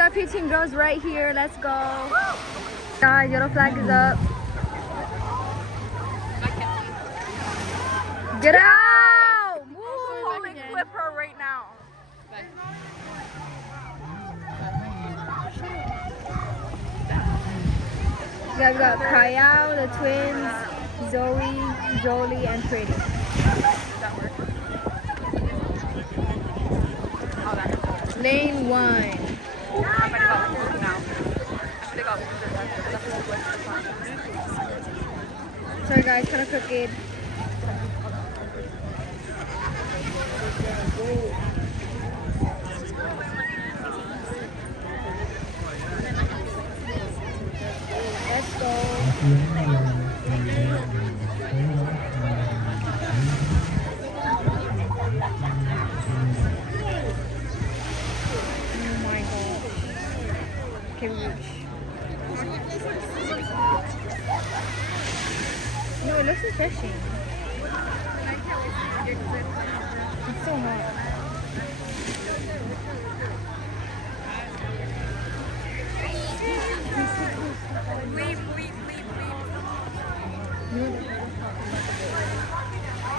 got 15 girls right here. Let's go. Guys, yellow flag is up. Get out! Holy clip her right now. You guys got Kyle, the twins, Zoe, Jolie, and Pretty. Lane 1. I'm gonna go now. Sorry guys, kind of crooked. Let's go. Oh my god. Can we reach? No, it looks refreshing. It's so hot.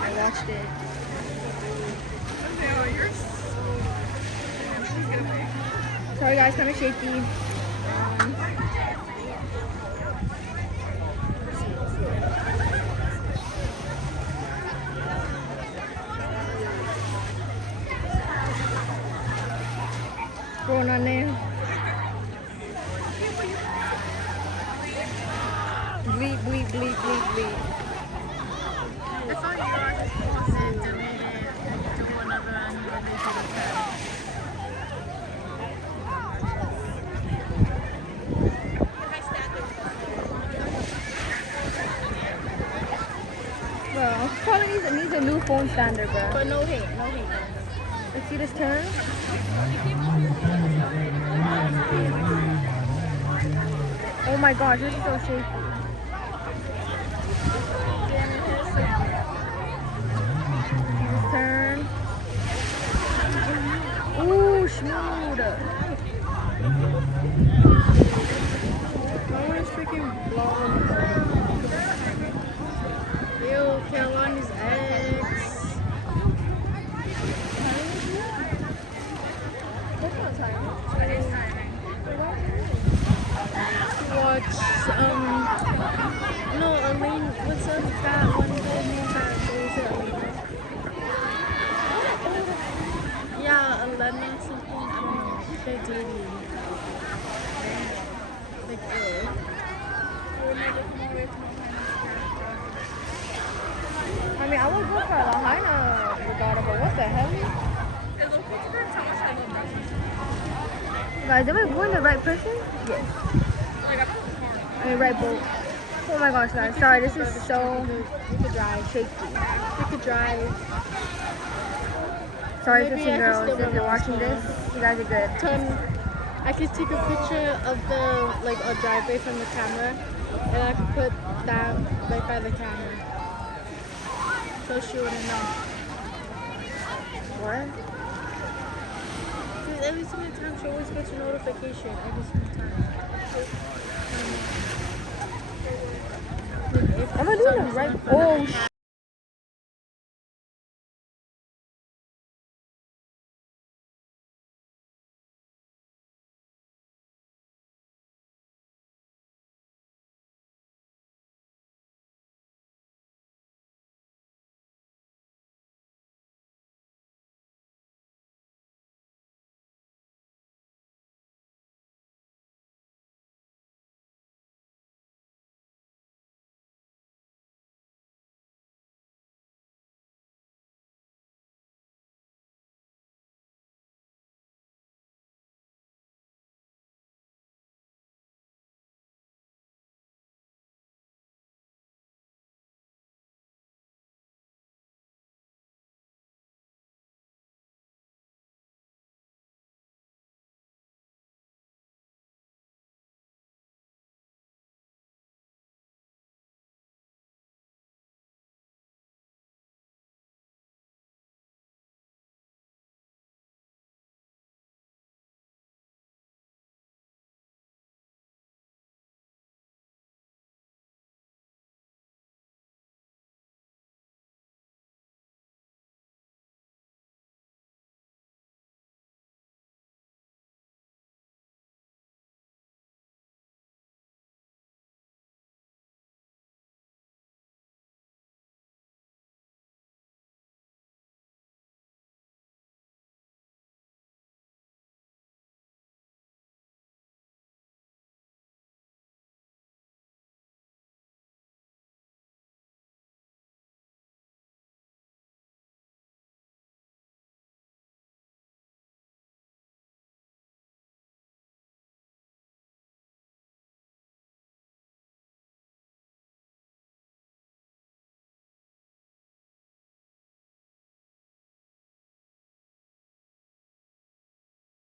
I watched it. Sorry guys, kind of shaky. Going on there. Bleep, bleep, bleep, bleep, bleep. I thought you were supposed to delete it and do another and then they do the test. Well, probably needs a new phone standard, bro. But no hate, no hate. Let's see this turn. Oh my gosh, this is so shaky. This turn. Ooh, smooth. No one is freaking blowing. Ew, Carolina's ex. Watch, no, Elaine, what's up, that one girl named that, was it Elena? Yeah, Elena something, I don't know, they're dating. Like, I mean, I would go for Lahaina Regatta, but what the hell? Guys, am I going the right person? Yes. I mean, right boat. Oh my gosh, guys. Sorry, this is so you could drive. shaky. You could drive. Sorry, Maybe 15 I can girls. still If you're remember watching this this, you guys are good. I could take a picture of the, like, a driveway from the camera, and I could put that right by the camera. So she wouldn't know. What? Because every single time she always gets a notification. Every single time. Am I doing the right? Oh,